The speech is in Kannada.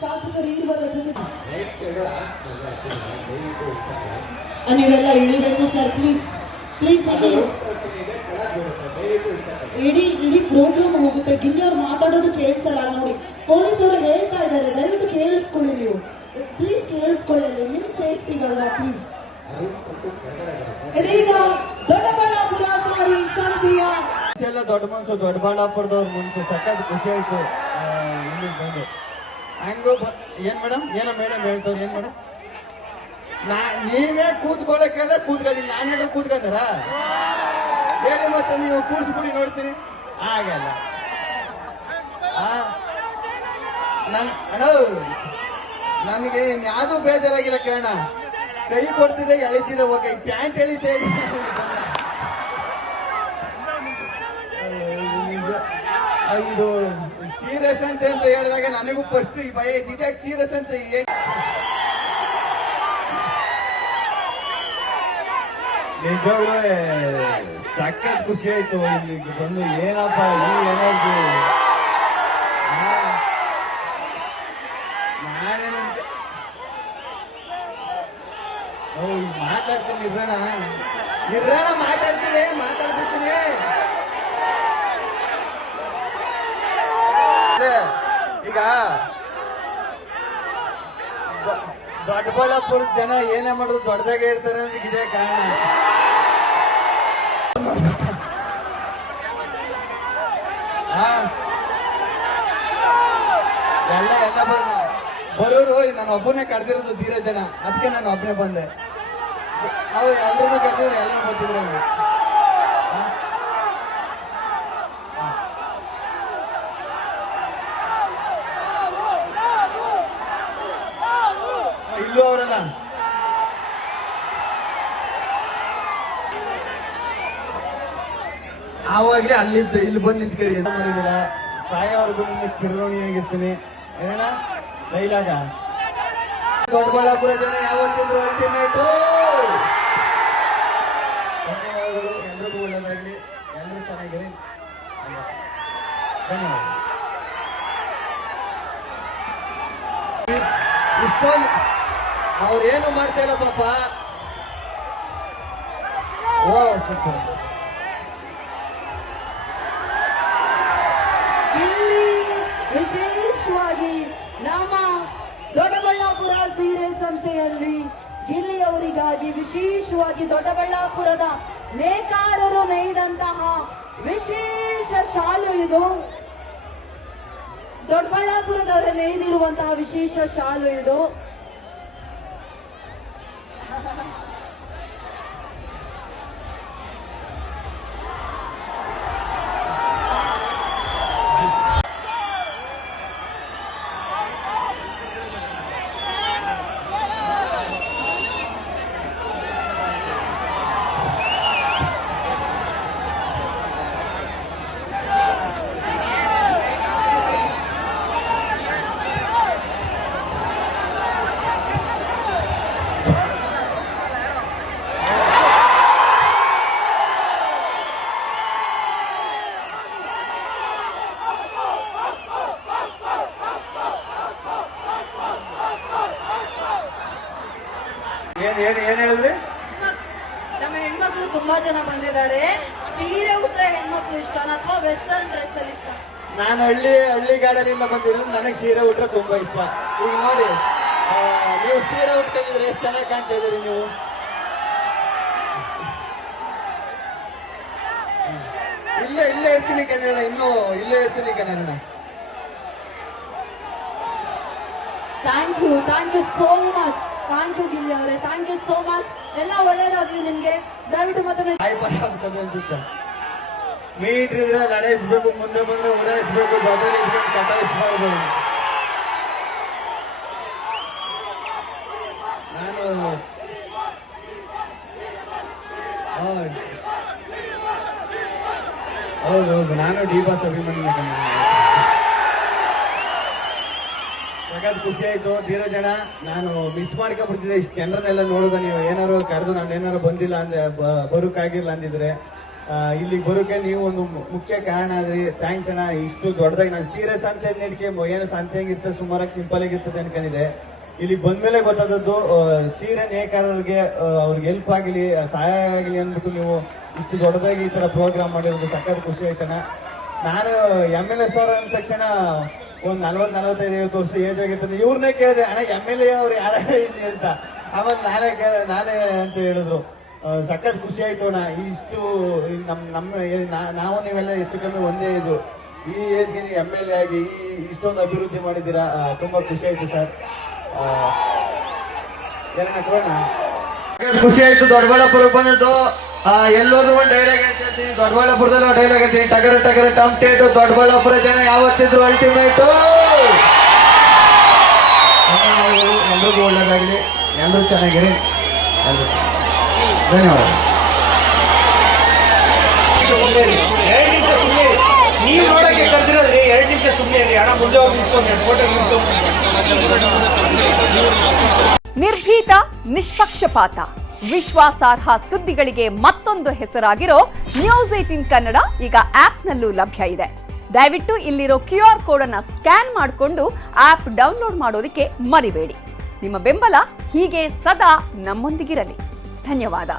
ಶಾಸಕರು ಇರುವರ ಜೊತೆ ನೀವೆಲ್ಲ ಇಳಿಬೇಕು ಸರ್, ಪ್ಲೀಸ್ ಪ್ಲೀಸ್. ಇಡೀ ಪ್ರೋಗ್ರಾಮ್ ಹೋಗುತ್ತೆ. ಗಿಲ್ಲಿ ಅವ್ರು ಮಾತಾಡೋದು ಕೇಳಿಸಲ್ಲ ನೋಡಿ. ಪೊಲೀಸ್ ಅವರು ಹೇಳ್ತಾ ಇದ್ದಾರೆ, ದಯವಿಟ್ಟು ಕೇಳಿಸ್ಕೊಳ್ಳಿ ನೀವು, ಪ್ಲೀಸ್ ಕೇಳಿಸ್ಕೊಳ್ಳಿ, ಅಲ್ಲಿ ನಿಮ್ ಸೇಫ್ಟಿಗಲ್ಲ ಪ್ಲೀಸ್. ಇದೀಗ ದೊಡ್ಡಬಳ್ಳಾಪುರ ಸಾರಿ ಸಂತೆಯ ಎಲ್ಲ ದೊಡ್ಡ ಮನ್ಸು, ದೊಡ್ಡಬಳ್ಳಾಪುರದವ್ರ ಮನ್ಸು ಸಖತ್ ಖುಷಿ ಆಯ್ತು. ಬಂದು ಹಂಗು ಏನ್ ಮೇಡಮ್, ಏನೋ ಮೇಡಮ್ ಹೇಳ್ತವ್ರು, ಏನ್ ಮೇಡಮ್ ನೀವೇ ಕೂತ್ಕೊಳ್ಳಕ್ ಹೇಳಿದ್ರೆ ಕೂತ್ಕೊಳ್ಳಿ, ನಾನೇ ಕೂತ್ಕೊಂಡಾರ ಹೇಳಿ, ಮತ್ತೆ ನೀವು ಕೂರ್ಸ್ಬಿಡಿ ನೋಡ್ತೀನಿ, ಹಾಗಲ್ಲ ಅಣ್ಣ. ನನಗೆ ಯಾವ್ದು ಬೇಜಾರಾಗಿಲ್ಲ ಕೇಳೋಣ, ಕೈ ಕೊಡ್ತಿದೆ ಎಳಿತಿದೆ, ಓಕೆ ಪ್ಯಾಂಟ್ ಎಳಿತೆ ಇದು ಸೀರಿಯಸ್ ಅಂತ ಹೇಳಿದಾಗ ನನಗೂ ಫಸ್ಟ್ ಈ ಭಯ ಇದ್ಯಾಕೆ ಸೀರಿಯಸ್ ಅಂತ ನಿಜವಾಗ್ಲೂ ಸಖತ್ ಖುಷಿ ಆಯ್ತು ಇಲ್ಲಿಗೆ ಬಂದು. ಏನಪ್ಪ ಈ ಎನರ್ಜಿ, ನಾನೇನು ಮಾತಾಡ್ತೀನಿ, ನಿರ್ರಾಣ ಮಾತಾಡ್ಬಿಡ್ತೀನಿ. ಈಗ ದೊಡ್ಡಬಳ್ಳಾಪುರದ ಜನ ಏನೇ ಮಾಡೋದು ದೊಡ್ಡದಾಗೆ ಇರ್ತಾರೆ ಅಂದ್ರೆ ಇದೇ ಕಾರಣ. ಎಲ್ಲ ಬರೋರು ನಾನು ಒಬ್ಬನೇ ಕರೆದಿರೋದು ಧೀರಜ್ ಜನ, ಅದಕ್ಕೆ ನಾನು ಒಬ್ಬನೇ ಬಂದೆ. ಅವ್ರು ಎಲ್ಲರೂ ಕರೆದಿದ್ರು, ಎಲ್ಲರೂ ಬರ್ತಿದ್ರು. ಇಲ್ಲೂ ಅವರಲ್ಲ, ಆವಾಗ್ಲೇ ಅಲ್ಲಿದ್ದು ಇಲ್ಲಿ ಬಂದು ನಿಂತ್ಕರಿ ಏನು ಮಾಡಿದಿರ, ಸಾಯೋವರೆಗೂ ನಿಮ್ಗೆ ಚಿರೋಣಿಯಾಗಿರ್ತೀನಿ ಏನ ಡೈಲಾಗ. ದೊಡ್ಡಬಳ್ಳಾಪುರ ಜನ ಯಾವತ್ತಿದ್ರು ಅಲ್ಟಿಮೇಟು. ಎಲ್ರಿಗೂ ಒಳ್ಳೇದಾಗ್ಲಿ, ಎಲ್ಲರೂ ಚೆನ್ನಾಗಿರಿ, ಧನ್ಯವಾದ. ಇಷ್ಟೊಂದು ಅವ್ರೇನು ಮಾಡ್ತಾ ಇಲ್ಲ ಪಾಪ. ಓ ಸೂಪರ್. ಇಲ್ಲಿ ವಿಶೇಷವಾಗಿ ನಮ್ಮ ದೊಡ್ಡಬಳ್ಳಾಪುರ ಸೀರೆ ಸಂತೆಯಲ್ಲಿ ಗಿಲ್ಲಿ ಅವರಿಗಾಗಿ ವಿಶೇಷವಾಗಿ ದೊಡ್ಡಬಳ್ಳಾಪುರದ ನೇಕಾರರು ನೇಯ್ದಂತಹ ವಿಶೇಷ ಶಾಲು ಇದು. ದೊಡ್ಡಬಳ್ಳಾಪುರದವರ ನೇಯ್ದಿರುವಂತಹ ವಿಶೇಷ ಶಾಲು ಇದು. ಏನ್ ಹೇಳಿದ್ರಿ? ನಮ್ಮ ಹೆಣ್ಮಕ್ಳು ತುಂಬಾ ಜನ ಬಂದಿದ್ದಾರೆ. ಸೀರೆ ಉಟ್ರೆ ಹೆಣ್ಮಕ್ಳು ಇಷ್ಟ ಅಥವಾ ವೆಸ್ಟರ್ನ್ ಡ್ರೆಸ್ ಅಲ್ಲಿ ಇಷ್ಟ? ನಾನು ಹಳ್ಳಿಗಾಡಲಿಂದ ಬಂದಿರೋದು, ನನಗೆ ಸೀರೆ ಉಟ್ರೆ ತುಂಬಾ ಇಷ್ಟ. ಈಗ ನೋಡಿ, ನೀವು ಸೀರೆ ಉಟ್ಕೊಂಡಿದ್ರೆ ಎಷ್ಟು ಚೆನ್ನಾಗಿ ಕಾಣ್ತಾ ಇದ್ದೀರಿ ನೀವು. ಇಲ್ಲೇ ಇರ್ತೀನಿ ಕನ್ನಡ, ಇನ್ನೂ ಇಲ್ಲೇ ಇರ್ತೀನಿ Kannada. Thank you so much. Thank you Gilli ಅವರೇ, ಥ್ಯಾಂಕ್ ಯು ಸೋ ಮಚ್. ಎಲ್ಲ ಒಳ್ಳೇದಾಗ್ಲಿ ನಿಮ್ಗೆ. ದಯವಿಟ್ಟು ಮತ್ತೊಮ್ಮೆ ಮೀಟರ್ ಇದ್ರೆ ನಡೆಸಬೇಕು, ಮುಂದೆ ಬಂದ್ರೆ ಉಡಾಯಿಸ್ಬೇಕು, ಬದಲಿಸ್ಬೇಕು, ಕಟಾಯಿಸ್ಬಾರ್ದು. ನಾನು ಹೌದು, ನಾನು ಡಿ ಬಾಸ್ ಅಭಿಮಾನಿ. ಸಖತ್ ಖುಷಿ ಆಯ್ತು. ಧೀರಜಣ್ಣ, ನಾನು ಮಿಸ್ ಮಾಡ್ಕೊಂಡ್ಬಿಡ್ತಿದ್ದೆ ಇಷ್ಟು ಜನರನ್ನೆಲ್ಲ ನೋಡಿದ. ನೀವು ಏನಾರು ಕರೆದು ನಾನು ಏನಾರು ಬಂದಿಲ್ಲ ಅಂದ್ರೆ ಬರೋಕ್ಕಾಗಿರ್ಲ ಅಂದಿದ್ರೆ ಇಲ್ಲಿಗೆ ಬರೋಕೆ ನೀವು ಒಂದು ಮುಖ್ಯ ಕಾರಣ ಆದ್ರಿ. ಥ್ಯಾಂಕ್ಸ್ ಅಣ್ಣ. ಇಷ್ಟು ದೊಡ್ಡದಾಗಿ ನಾನು ಸೀರಿಯಸ್ ಅಂತ ನಡ್ಕೆ ಏನು ಸಂತೆಗಿರ್ತದೆ ಸುಮಾರಾಗಿ ಸಿಂಪಲ್ ಆಗಿರ್ತದೆ ಅನ್ಕೊಂಡಿದೆ. ಇಲ್ಲಿ ಬಂದ್ಮೇಲೆ ಗೊತ್ತಾದದ್ದು ಸೀರೆ ನೇಕಾರರಿಗೆ ಅವ್ರಿಗೆ ಹೆಲ್ಪ್ ಆಗಲಿ ಸಹಾಯ ಆಗಲಿ ಅಂದ್ಬಿಟ್ಟು ನೀವು ಇಷ್ಟು ದೊಡ್ಡದಾಗಿ ಈ ತರ ಪ್ರೋಗ್ರಾಮ್ ಮಾಡಿರೋದು ಸಖತ್ ಖುಷಿ ಆಯ್ತಣ್ಣ. ನಾನು MLA ಸರ್ ಅಂದ ತಕ್ಷಣ ಒಂದ್ 40-45 ವರ್ಷ ಏಜ್ ಆಗಿರ್ತದೆ. ಇವ್ರನ್ನೇ ಕೇಳಿದೆ, ಅಣ್ಣ MLA ಅವ್ರು ಯಾರ ಇಲ್ಲಿ ಅಂತ. ಆಮೇಲೆ ನಾನೇ ಅಂತ ಹೇಳಿದ್ರು. ಸಖತ್ ಖುಷಿ ಆಯ್ತು ಅಣ್ಣ. ಇಷ್ಟು ನಾವು ನೀವೆಲ್ಲ ಹೆಚ್ಚು ಕಮ್ಮಿ ಒಂದೇ ಇದು ಈ ಏಜ್ಗೆ MLA ಆಗಿ ಇಷ್ಟೊಂದು ಅಭಿವೃದ್ಧಿ ಮಾಡಿದ್ದೀರಾ. ತುಂಬಾ ಖುಷಿ ಆಯ್ತು ಸರ್. ಖುಷಿ ಆಯ್ತು. ದೊಡ್ಡಬಳ್ಳಾಪುರಕ್ಕೆ ಬಂದದ್ದು ಎಲ್ಲೋದ್ರು ಒಂದು ಡೈಲಾಗ್ ಹೇಳ್ತೀನಿ. ದೊಡ್ಡಬಳ್ಳಾಪುರದಲ್ಲಿ ಒಂದು ಡೈಲಾಗ್ ಹೇಳ್ತೀನಿ, ಟಗರ ಟಗರ ಟಮ್ಟೇಟು. ದೊಡ್ಡಬಳ್ಳಾಪುರ ಜನ ಯಾವತ್ತಿದ್ರು ಅಲ್ಟಿಮೇಟು. ಎಲ್ರಿಗೂ ಒಳ್ಳೇದಾಗ್ಲಿ, ಎಲ್ಲರೂ ಚೆನ್ನಾಗಿರಿ. ಧನ್ಯವಾದ. ನೀವು ನೋಡಕ್ಕೆ ಕರೆದಿರೋದ್ರಿ, 2 ನಿಮಿಷ ಸುಮ್ಮನೆ ಇರಿ. ಹಣ ಮುಂದೆ ಹೋಗಿ ಫೋಟೋ. ನಿರ್ಭೀತ, ನಿಷ್ಪಕ್ಷಪಾತ, ವಿಶ್ವಾಸಾರ್ಹ ಸುದ್ದಿಗಳಿಗೆ ಮತ್ತೊಂದು ಹೆಸರಾಗಿರೋ News18 ಕನ್ನಡ ಈಗ ಆಪ್ನಲ್ಲೂ ಲಭ್ಯ ಇದೆ. ದಯವಿಟ್ಟು ಇಲ್ಲಿರೋ QR ಕೋಡ್ ಅನ್ನ ಸ್ಕ್ಯಾನ್ ಮಾಡಿಕೊಂಡು ಆಪ್ ಡೌನ್ಲೋಡ್ ಮಾಡೋದಕ್ಕೆ ಮರಿಬೇಡಿ. ನಿಮ್ಮ ಬೆಂಬಲ ಹೀಗೆ ಸದಾ ನಮ್ಮೊಂದಿಗಿರಲಿ. ಧನ್ಯವಾದ.